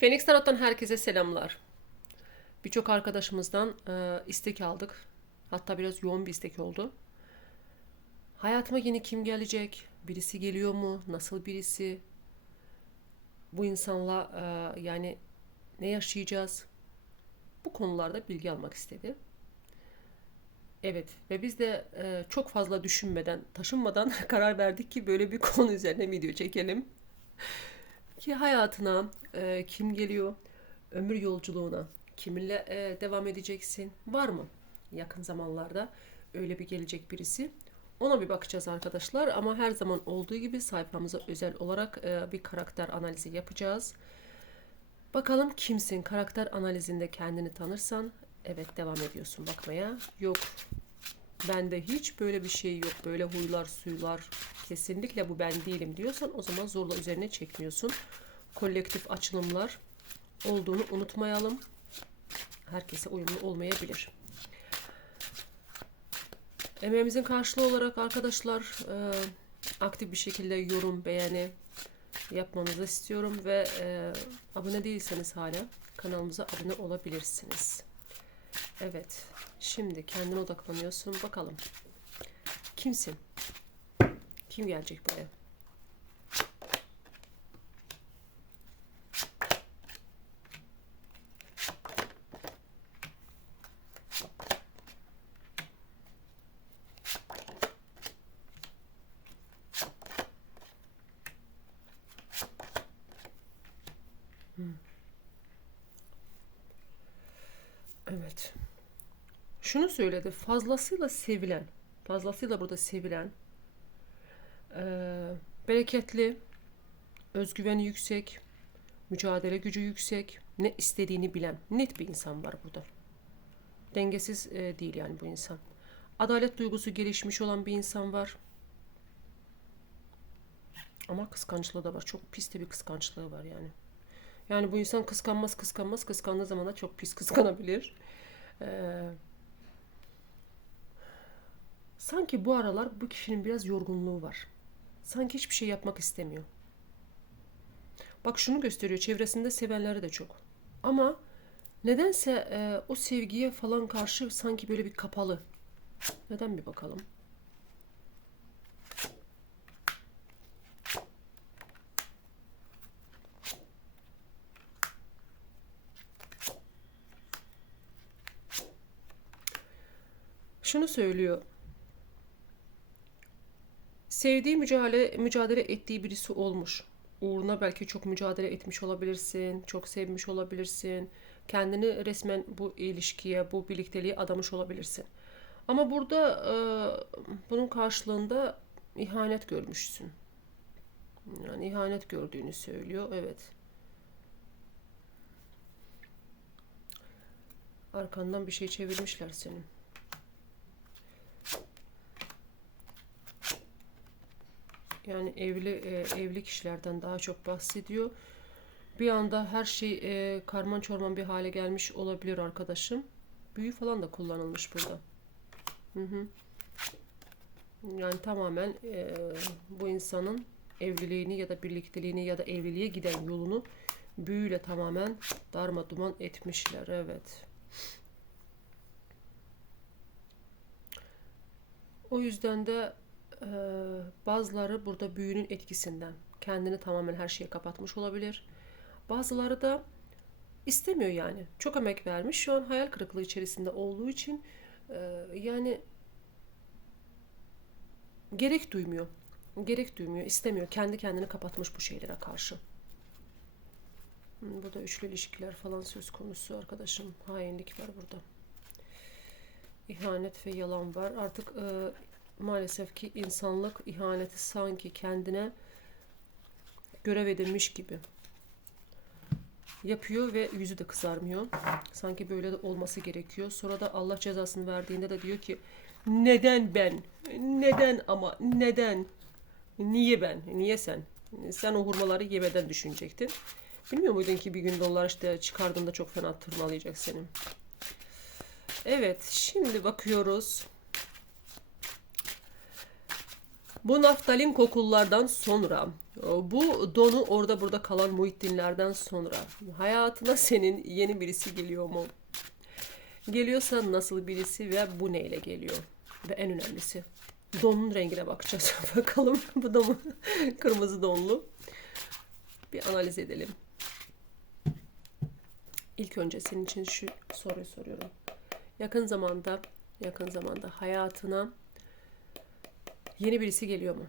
Phoenix Tarot'tan herkese selamlar. Birçok arkadaşımızdan e, istek aldık. Hatta biraz yoğun bir istek oldu. Hayatıma yeni kim gelecek? Birisi geliyor mu? Nasıl birisi? Bu insanla e, yani ne yaşayacağız? Bu konularda bilgi almak istedi. Evet ve biz de e, çok fazla düşünmeden, taşınmadan karar verdik ki böyle bir konu üzerine video çekelim ki hayatına e, kim geliyor, ömür yolculuğuna kiminle e, devam edeceksin, var mı yakın zamanlarda öyle bir gelecek birisi? Ona bir bakacağız arkadaşlar ama her zaman olduğu gibi sayfamıza özel olarak e, bir karakter analizi yapacağız. Bakalım kimsin? Karakter analizinde kendini tanırsan evet devam ediyorsun bakmaya. Yok bende hiç böyle bir şey yok. Böyle huylar suylar kesinlikle bu ben değilim diyorsan o zaman zorla üzerine çekmiyorsun. Kolektif açılımlar olduğunu unutmayalım. Herkese uyumlu olmayabilir. Emeğimizin karşılığı olarak arkadaşlar e, aktif bir şekilde yorum, beğeni yapmanızı istiyorum ve e, abone değilseniz hala kanalımıza abone olabilirsiniz. Evet. Şimdi kendine odaklanıyorsun. Bakalım. Kimsin? Kim gelecek buraya? Evet. Şunu söyledi. Fazlasıyla sevilen. Fazlasıyla burada sevilen. eee, bereketli. Özgüveni yüksek. Mücadele gücü yüksek. Ne istediğini bilen. Net bir insan var burada. Dengesiz e, değil yani bu insan. Adalet duygusu gelişmiş olan bir insan var. Ama kıskançlığı da var. Çok pis de bir kıskançlığı var yani. Yani bu insan kıskanmaz kıskanmaz kıskandığı zaman da çok pis kıskanabilir. Ee, sanki bu aralar bu kişinin biraz yorgunluğu var. Sanki hiçbir şey yapmak istemiyor. Bak şunu gösteriyor. Çevresinde sevenleri de çok. Ama nedense e, o sevgiye falan karşı sanki böyle bir kapalı. Neden bir bakalım. Şunu söylüyor. Sevdiği mücadele, mücadele ettiği birisi olmuş. Uğruna belki çok mücadele etmiş olabilirsin, çok sevmiş olabilirsin. Kendini resmen bu ilişkiye, bu birlikteliğe adamış olabilirsin. Ama burada e, bunun karşılığında ihanet görmüşsün. Yani ihanet gördüğünü söylüyor. Evet. Arkandan bir şey çevirmişler senin. Yani evli e, evli kişilerden daha çok bahsediyor. Bir anda her şey e, karman çorman bir hale gelmiş olabilir arkadaşım. Büyü falan da kullanılmış burada. Hı hı. Yani tamamen e, bu insanın evliliğini ya da birlikteliğini ya da evliliğe giden yolunu büyüyle tamamen darma duman etmişler. Evet. O yüzden de bazıları burada büyünün etkisinden kendini tamamen her şeye kapatmış olabilir. Bazıları da istemiyor yani. Çok emek vermiş. Şu an hayal kırıklığı içerisinde olduğu için yani gerek duymuyor. Gerek duymuyor, istemiyor. Kendi kendini kapatmış bu şeylere karşı. Hmm, Burada üçlü ilişkiler falan söz konusu arkadaşım. Hainlik var burada. İhanet ve yalan var. Artık e, maalesef ki insanlık ihaneti sanki kendine görev edilmiş gibi yapıyor ve yüzü de kızarmıyor. Sanki böyle de olması gerekiyor. Sonra da Allah cezasını verdiğinde de diyor ki neden ben? Neden ama? Neden? Niye ben? Niye sen? Sen o hurmaları yemeden düşünecektin. Bilmiyor muydun ki bir gün onlar işte çıkardığında çok fena tırmalayacak seni. Evet, şimdi bakıyoruz. Bu naftalin kokullardan sonra, bu donu orada burada kalan Muhittinlerden sonra hayatına senin yeni birisi geliyor mu? Geliyorsa nasıl birisi ve bu neyle geliyor? Ve en önemlisi donun rengine bakacağız. Bakalım bu da mı kırmızı donlu? Bir analiz edelim. İlk önce senin için şu soruyu soruyorum. Yakın zamanda, yakın zamanda hayatına yeni birisi geliyor mu?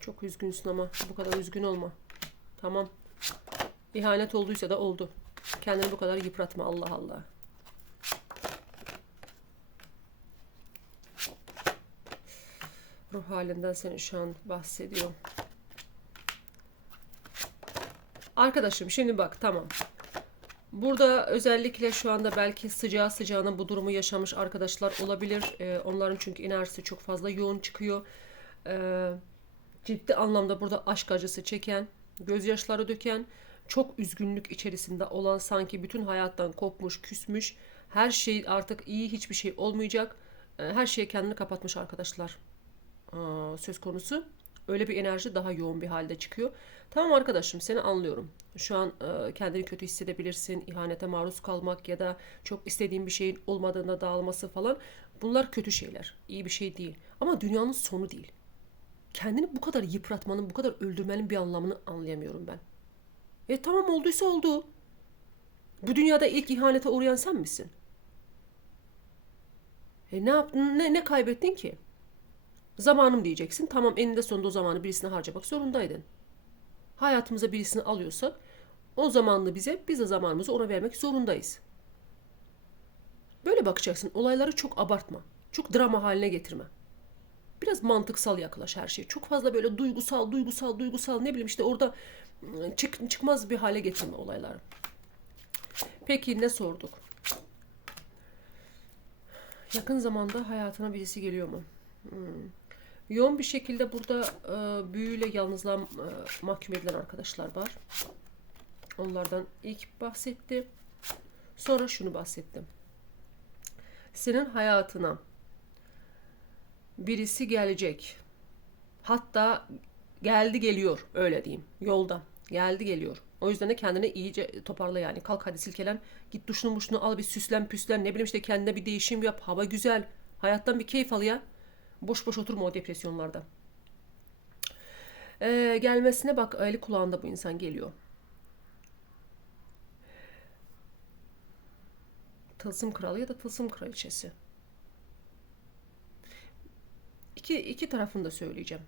Çok üzgünsün ama bu kadar üzgün olma. Tamam. İhanet olduysa da oldu. Kendini bu kadar yıpratma Allah Allah. Ruh halinden seni şu an bahsediyor. Arkadaşım şimdi bak tamam. Burada özellikle şu anda belki sıcağı sıcağına bu durumu yaşamış arkadaşlar olabilir. Ee, onların çünkü enerjisi çok fazla yoğun çıkıyor. Ee, ciddi anlamda burada aşk acısı çeken, gözyaşları döken, çok üzgünlük içerisinde olan sanki bütün hayattan kopmuş, küsmüş, her şey artık iyi hiçbir şey olmayacak. Ee, her şeye kendini kapatmış arkadaşlar. Aa, söz konusu. Öyle bir enerji daha yoğun bir halde çıkıyor. Tamam arkadaşım seni anlıyorum. Şu an e, kendini kötü hissedebilirsin. ihanete maruz kalmak ya da çok istediğin bir şeyin olmadığında dağılması falan. Bunlar kötü şeyler. İyi bir şey değil. Ama dünyanın sonu değil. Kendini bu kadar yıpratmanın, bu kadar öldürmenin bir anlamını anlayamıyorum ben. E tamam olduysa oldu. Bu dünyada ilk ihanete uğrayan sen misin? E ne yaptın? Ne, ne kaybettin ki? Zamanım diyeceksin. Tamam eninde sonunda o zamanı birisine harcamak zorundaydın. Hayatımıza birisini alıyorsak o zamanlı bize, biz de zamanımızı ona vermek zorundayız. Böyle bakacaksın. Olayları çok abartma. Çok drama haline getirme. Biraz mantıksal yaklaş her şeye. Çok fazla böyle duygusal, duygusal, duygusal ne bileyim işte orada ıı, çık, çıkmaz bir hale getirme olayları. Peki ne sorduk? Yakın zamanda hayatına birisi geliyor mu? Hmm. Yoğun bir şekilde burada e, büyüyle yalnızlığa e, mahkum edilen arkadaşlar var. Onlardan ilk bahsetti. Sonra şunu bahsettim. Senin hayatına birisi gelecek. Hatta geldi geliyor öyle diyeyim. Yolda. Geldi geliyor. O yüzden de kendini iyice toparla yani. Kalk hadi silkelen. Git duşunu muşunu al bir süslen püslen. Ne bileyim işte kendine bir değişim yap. Hava güzel. Hayattan bir keyif al ya. Boş boş oturma o depresyonlarda. Ee, gelmesine bak eli kulağında bu insan geliyor. Tılsım kralı ya da tılsım kraliçesi. İki, iki tarafını da söyleyeceğim.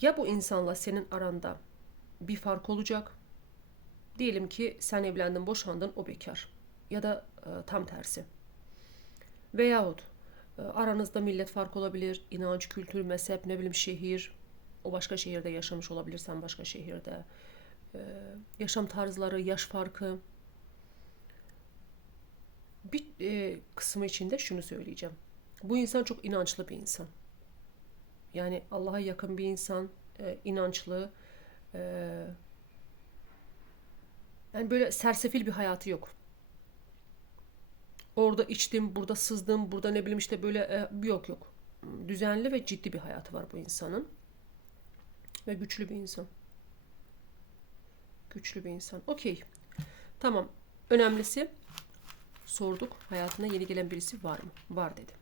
Ya bu insanla senin aranda bir fark olacak. Diyelim ki sen evlendin, boşandın, o bekar. Ya da e, tam tersi. Veyahut aranızda millet fark olabilir, inanç, kültür, mezhep, ne bileyim şehir. O başka şehirde yaşamış olabilir, sen başka şehirde. E, yaşam tarzları, yaş farkı. Bir e, kısmı içinde şunu söyleyeceğim. Bu insan çok inançlı bir insan. Yani Allah'a yakın bir insan, e, inançlı. E, yani böyle sersefil bir hayatı yok. Orada içtim, burada sızdım, burada ne bileyim işte böyle e, yok yok. Düzenli ve ciddi bir hayatı var bu insanın. Ve güçlü bir insan. Güçlü bir insan. Okey. Tamam. Önemlisi sorduk. Hayatına yeni gelen birisi var mı? Var dedi.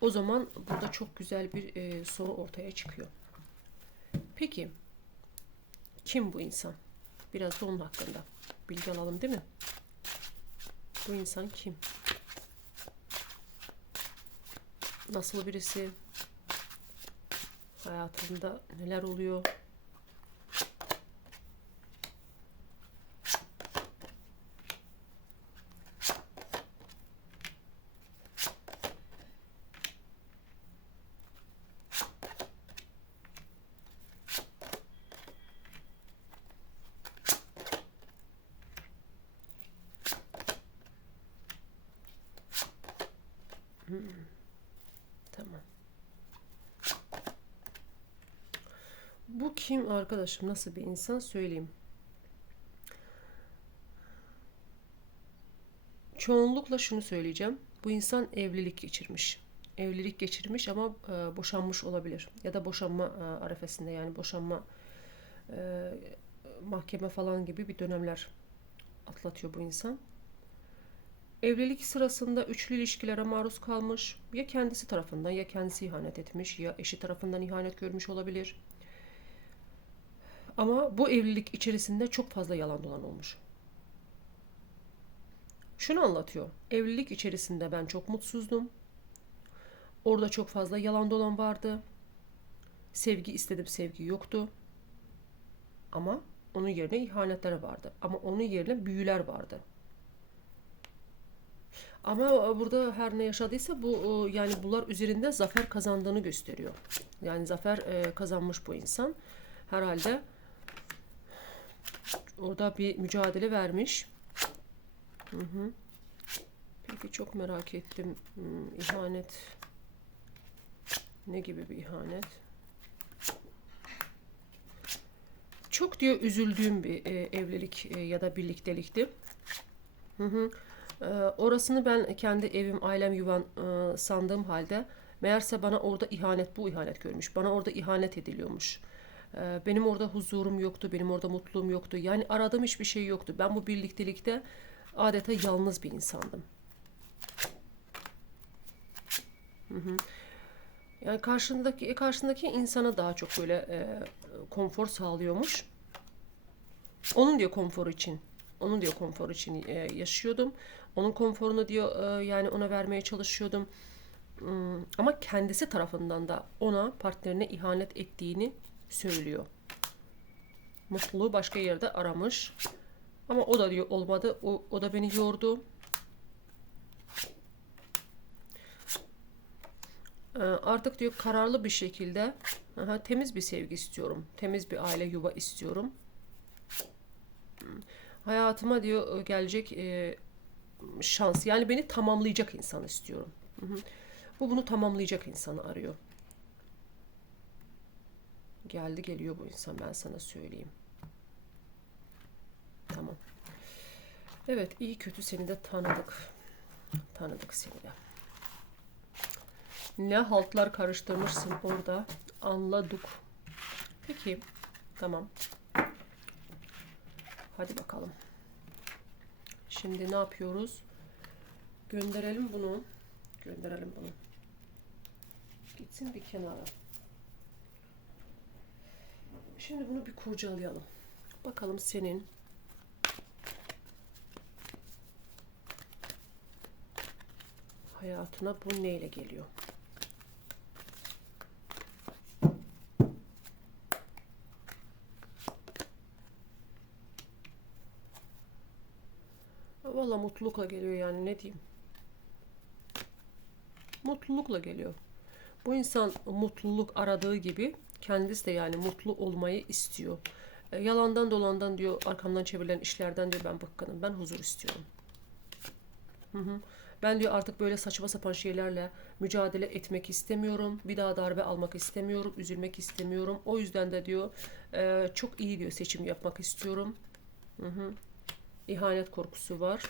O zaman burada çok güzel bir e, soru ortaya çıkıyor. Peki kim bu insan? Biraz da onun hakkında bilgi alalım değil mi? Bu insan kim? Nasıl birisi? Hayatında neler oluyor? Tamam. Bu kim arkadaşım? Nasıl bir insan söyleyeyim. Çoğunlukla şunu söyleyeceğim. Bu insan evlilik geçirmiş. Evlilik geçirmiş ama e, boşanmış olabilir. Ya da boşanma e, arefesinde yani boşanma e, mahkeme falan gibi bir dönemler atlatıyor bu insan. Evlilik sırasında üçlü ilişkilere maruz kalmış. Ya kendisi tarafından ya kendisi ihanet etmiş ya eşi tarafından ihanet görmüş olabilir. Ama bu evlilik içerisinde çok fazla yalan dolan olmuş. Şunu anlatıyor. Evlilik içerisinde ben çok mutsuzdum. Orada çok fazla yalan dolan vardı. Sevgi istedim, sevgi yoktu. Ama onun yerine ihanetler vardı. Ama onun yerine büyüler vardı. Ama burada her ne yaşadıysa bu e, yani bunlar üzerinde zafer kazandığını gösteriyor. Yani zafer e, kazanmış bu insan. Herhalde orada bir mücadele vermiş. Hı hı. Peki çok merak ettim. Hmm, ihanet. Ne gibi bir ihanet? Çok diyor üzüldüğüm bir e, evlilik e, ya da birliktelikti. Hı hı. E, orasını ben kendi evim, ailem, yuvan e, sandığım halde meğerse bana orada ihanet, bu ihanet görmüş. Bana orada ihanet ediliyormuş. E, benim orada huzurum yoktu, benim orada mutluluğum yoktu. Yani aradığım hiçbir şey yoktu. Ben bu birliktelikte adeta yalnız bir insandım. Hı hı. Yani karşındaki karşısındaki insana daha çok böyle e, konfor sağlıyormuş. Onun diyor konfor için. Onun diyor konfor için e, yaşıyordum. Onun konforunu diyor e, yani ona vermeye çalışıyordum. Hmm, ama kendisi tarafından da ona partnerine ihanet ettiğini söylüyor. Mutluluğu başka yerde aramış. Ama o da diyor olmadı. O, o da beni yordu. Ee, artık diyor kararlı bir şekilde aha, temiz bir sevgi istiyorum. Temiz bir aile yuva istiyorum. Hayatıma diyor gelecek e, şans. Yani beni tamamlayacak insan istiyorum. Hı hı. Bu bunu tamamlayacak insanı arıyor. Geldi geliyor bu insan ben sana söyleyeyim. Tamam. Evet iyi kötü seni de tanıdık. Tanıdık seni de. Ne haltlar karıştırmışsın orada. Anladık. Peki. Tamam. Hadi bakalım. Şimdi ne yapıyoruz? Gönderelim bunu. Gönderelim bunu. Gitsin bir kenara. Şimdi bunu bir kurcalayalım. Bakalım senin hayatına bu neyle geliyor? Valla mutlulukla geliyor yani ne diyeyim. Mutlulukla geliyor. Bu insan mutluluk aradığı gibi kendisi de yani mutlu olmayı istiyor. E, yalandan dolandan diyor arkamdan çevrilen işlerden diyor ben bıkkınım. Ben huzur istiyorum. Hı hı. Ben diyor artık böyle saçma sapan şeylerle mücadele etmek istemiyorum. Bir daha darbe almak istemiyorum. Üzülmek istemiyorum. O yüzden de diyor e, çok iyi diyor seçim yapmak istiyorum. Hı hı. İhanet korkusu var.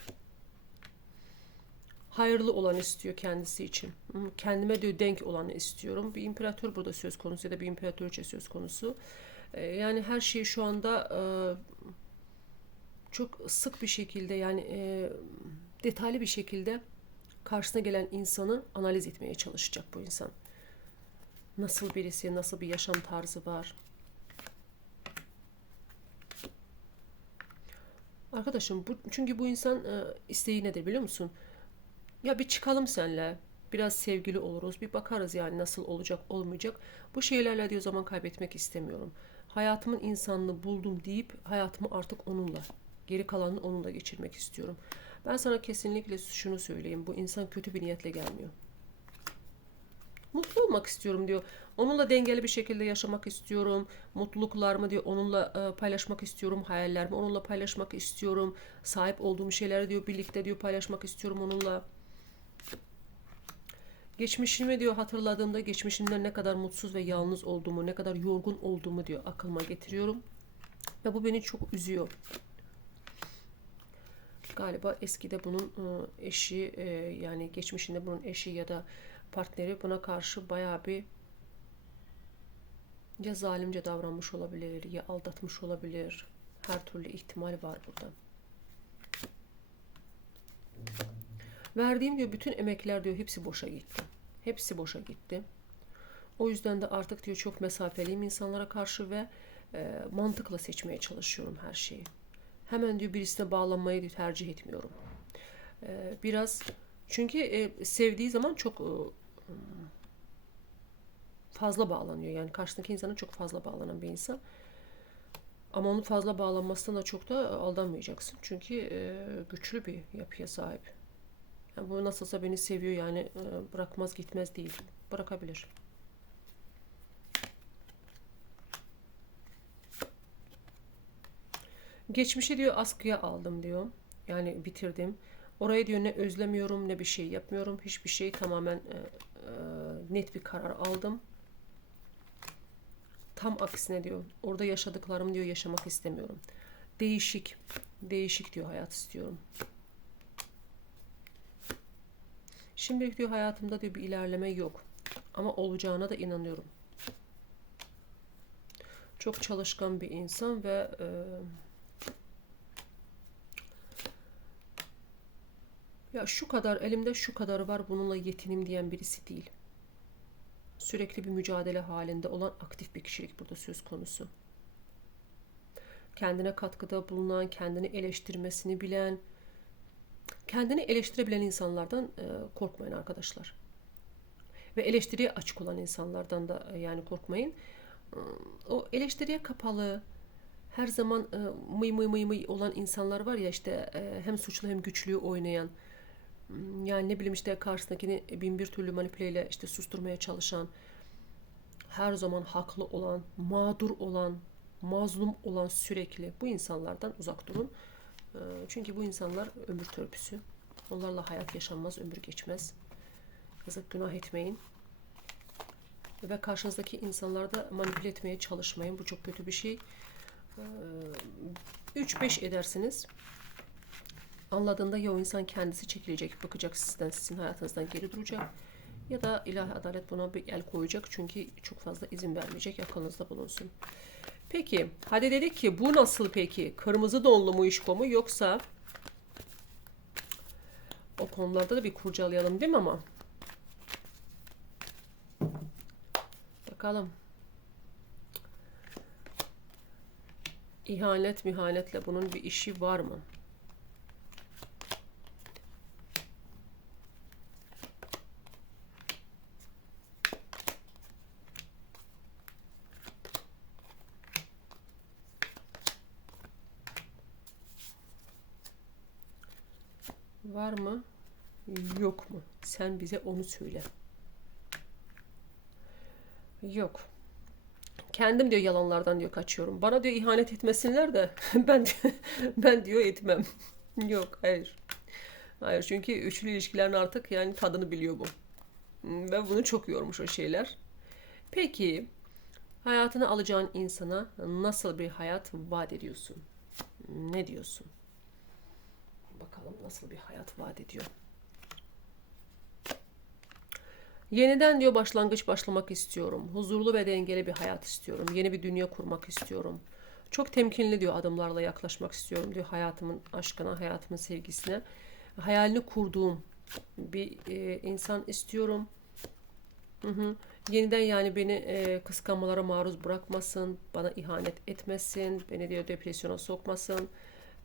Hayırlı olan istiyor kendisi için. Kendime diyor denk olanı istiyorum. Bir imparator burada söz konusu ya da bir imparatorça söz konusu. E, yani her şey şu anda e, çok sık bir şekilde yani e, detaylı bir şekilde karşısına gelen insanı analiz etmeye çalışacak bu insan. Nasıl birisi, nasıl bir yaşam tarzı var. Arkadaşım bu çünkü bu insan e, isteği nedir biliyor musun? Ya bir çıkalım senle. Biraz sevgili oluruz. Bir bakarız yani nasıl olacak, olmayacak. Bu şeylerle diyor zaman kaybetmek istemiyorum. Hayatımın insanını buldum deyip hayatımı artık onunla, geri kalanını onunla geçirmek istiyorum. Ben sana kesinlikle şunu söyleyeyim. Bu insan kötü bir niyetle gelmiyor. Mutlu olmak istiyorum diyor. Onunla dengeli bir şekilde yaşamak istiyorum. Mutluluklarımı diyor onunla e, paylaşmak istiyorum. Hayallerimi onunla paylaşmak istiyorum. Sahip olduğum şeyleri diyor birlikte diyor paylaşmak istiyorum onunla. Geçmişimi diyor hatırladığımda geçmişimde ne kadar mutsuz ve yalnız olduğumu, ne kadar yorgun olduğumu diyor aklıma getiriyorum. Ve bu beni çok üzüyor. Galiba eskide bunun e, eşi e, yani geçmişinde bunun eşi ya da partneri buna karşı bayağı bir ya zalimce davranmış olabilir ya aldatmış olabilir. Her türlü ihtimal var burada. Verdiğim diyor bütün emekler diyor hepsi boşa gitti. Hepsi boşa gitti. O yüzden de artık diyor çok mesafeliyim insanlara karşı ve e, mantıkla seçmeye çalışıyorum her şeyi. Hemen diyor birisine bağlanmayı diyor, tercih etmiyorum. E, biraz çünkü e, sevdiği zaman çok e, fazla bağlanıyor. Yani karşısındaki insana çok fazla bağlanan bir insan. Ama onun fazla bağlanmasına da çok da aldanmayacaksın. Çünkü e, güçlü bir yapıya sahip. Yani bu nasılsa beni seviyor yani e, bırakmaz gitmez değil. Bırakabilir. Geçmişi diyor askıya aldım diyor. Yani bitirdim. Orayı diyor ne özlemiyorum ne bir şey yapmıyorum. Hiçbir şey tamamen e, e, net bir karar aldım. Tam aksine diyor. Orada yaşadıklarım diyor yaşamak istemiyorum. Değişik. Değişik diyor hayat istiyorum. Şimdilik diyor hayatımda diyor bir ilerleme yok. Ama olacağına da inanıyorum. Çok çalışkan bir insan ve e, ya şu kadar elimde şu kadar var bununla yetinim diyen birisi değil. Sürekli bir mücadele halinde olan aktif bir kişilik burada söz konusu. Kendine katkıda bulunan, kendini eleştirmesini bilen, kendini eleştirebilen insanlardan e, korkmayın arkadaşlar. Ve eleştiriye açık olan insanlardan da e, yani korkmayın. O eleştiriye kapalı, her zaman e, mıy mıy mıy mıy olan insanlar var ya işte hem suçlu hem güçlüyü oynayan. Hmm, yani ne bileyim işte karşısındakini bin bir türlü manipüleyle işte susturmaya çalışan, her zaman haklı olan, mağdur olan, mazlum olan sürekli bu insanlardan uzak durun. Ee, çünkü bu insanlar ömür törpüsü. Onlarla hayat yaşanmaz, ömür geçmez. Yazık günah etmeyin. Ve karşınızdaki insanları da manipüle etmeye çalışmayın. Bu çok kötü bir şey. 3-5 ee, edersiniz. Anladığında ya o insan kendisi çekilecek, bakacak sizden, sizin hayatınızdan geri duracak. Ya da ilahi adalet buna bir el koyacak. Çünkü çok fazla izin vermeyecek. Aklınızda bulunsun. Peki hadi dedik ki bu nasıl peki? Kırmızı donlu mu işko mu yoksa o konularda da bir kurcalayalım değil mi ama? Bakalım. İhanet mihanetle bunun bir işi var mı? Var mı? Yok mu? Sen bize onu söyle. Yok. Kendim diyor yalanlardan diyor kaçıyorum. Bana diyor ihanet etmesinler de ben ben diyor etmem. Yok, hayır. Hayır çünkü üçlü ilişkilerin artık yani tadını biliyor bu. Ve bunu çok yormuş o şeyler. Peki hayatını alacağın insana nasıl bir hayat vaat ediyorsun? Ne diyorsun? Bakalım nasıl bir hayat vaat ediyor. Yeniden diyor başlangıç başlamak istiyorum. Huzurlu ve dengeli bir hayat istiyorum. Yeni bir dünya kurmak istiyorum. Çok temkinli diyor adımlarla yaklaşmak istiyorum diyor hayatımın aşkına, hayatımın sevgisine. Hayalini kurduğum bir e, insan istiyorum. Hı hı. Yeniden yani beni e, kıskanmalara maruz bırakmasın, bana ihanet etmesin, beni diyor depresyona sokmasın,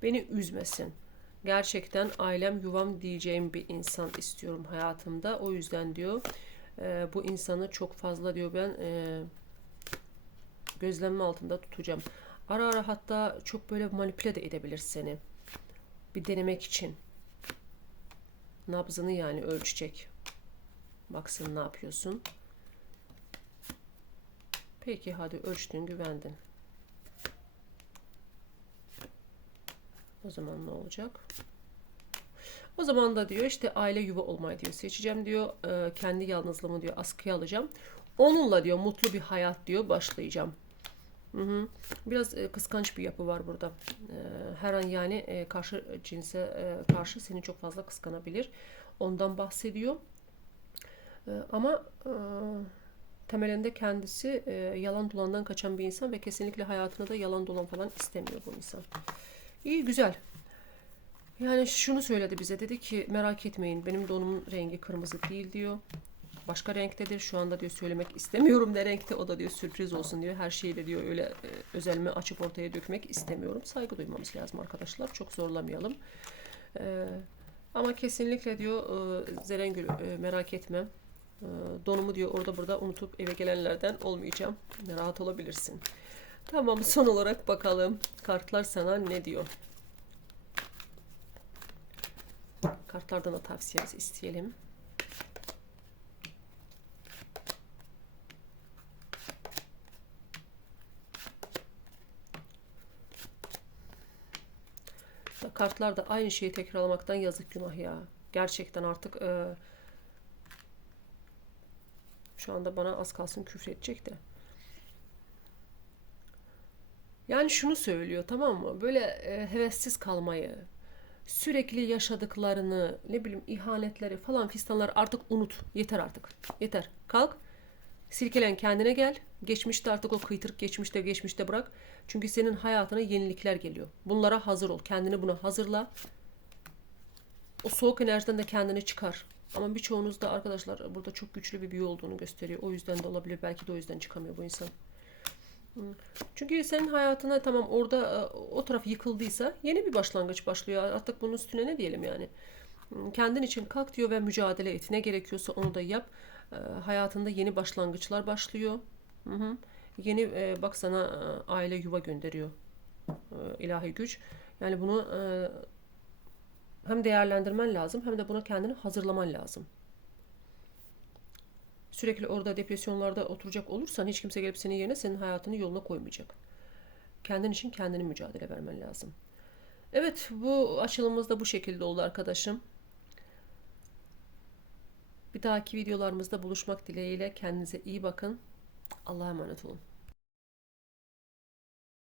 beni üzmesin gerçekten ailem yuvam diyeceğim bir insan istiyorum hayatımda. O yüzden diyor e, bu insanı çok fazla diyor ben e, gözlenme altında tutacağım. Ara ara hatta çok böyle manipüle de edebilir seni. Bir denemek için. Nabzını yani ölçecek. Baksın ne yapıyorsun. Peki hadi ölçtün güvendin. O zaman ne olacak? O zaman da diyor işte aile yuva olmayı diyor seçeceğim diyor. E, kendi yalnızlığımı diyor askıya alacağım. Onunla diyor mutlu bir hayat diyor başlayacağım. Biraz e, kıskanç bir yapı var burada. E, her an yani e, karşı cinse e, karşı seni çok fazla kıskanabilir. Ondan bahsediyor. E, ama e, temelinde kendisi e, yalan dolandan kaçan bir insan ve kesinlikle hayatına da yalan dolan falan istemiyor bu insan. İyi güzel. Yani şunu söyledi bize dedi ki merak etmeyin benim donumun rengi kırmızı değil diyor. Başka renktedir. Şu anda diyor söylemek istemiyorum ne renkte. O da diyor sürpriz olsun diyor. Her şeyi de diyor öyle e, özelimi açıp ortaya dökmek istemiyorum. Saygı duymamız lazım arkadaşlar. Çok zorlamayalım. Ee, ama kesinlikle diyor e, Zerengül e, merak etme. E, donumu diyor orada burada unutup eve gelenlerden olmayacağım. Rahat olabilirsin. Tamam son olarak bakalım kartlar sana ne diyor. Kartlardan da tavsiyenizi isteyelim. Kartlar da aynı şeyi tekrarlamaktan yazık günah ya. Gerçekten artık e, şu anda bana az kalsın küfür edecek de. Yani şunu söylüyor tamam mı? Böyle e, hevessiz kalmayı, sürekli yaşadıklarını, ne bileyim ihanetleri falan fistanlar artık unut. Yeter artık. Yeter. Kalk. Silkelen kendine gel. Geçmişte artık o kıytırık geçmişte geçmişte bırak. Çünkü senin hayatına yenilikler geliyor. Bunlara hazır ol. Kendini buna hazırla. O soğuk enerjiden de kendini çıkar. Ama birçoğunuz da arkadaşlar burada çok güçlü bir büyü olduğunu gösteriyor. O yüzden de olabilir. Belki de o yüzden çıkamıyor bu insan. Çünkü senin hayatına tamam orada e, o taraf yıkıldıysa yeni bir başlangıç başlıyor. Artık bunun üstüne ne diyelim yani. Kendin için kalk diyor ve mücadele et. Ne gerekiyorsa onu da yap. E, hayatında yeni başlangıçlar başlıyor. Hı hı. Yeni e, bak sana aile yuva gönderiyor. İlahi güç. Yani bunu hem değerlendirmen lazım hem de buna kendini hazırlaman lazım. Sürekli orada depresyonlarda oturacak olursan hiç kimse gelip senin yerine senin hayatını yoluna koymayacak. Kendin için kendini mücadele vermen lazım. Evet bu açılımımız da bu şekilde oldu arkadaşım. Bir dahaki videolarımızda buluşmak dileğiyle kendinize iyi bakın. Allah'a emanet olun.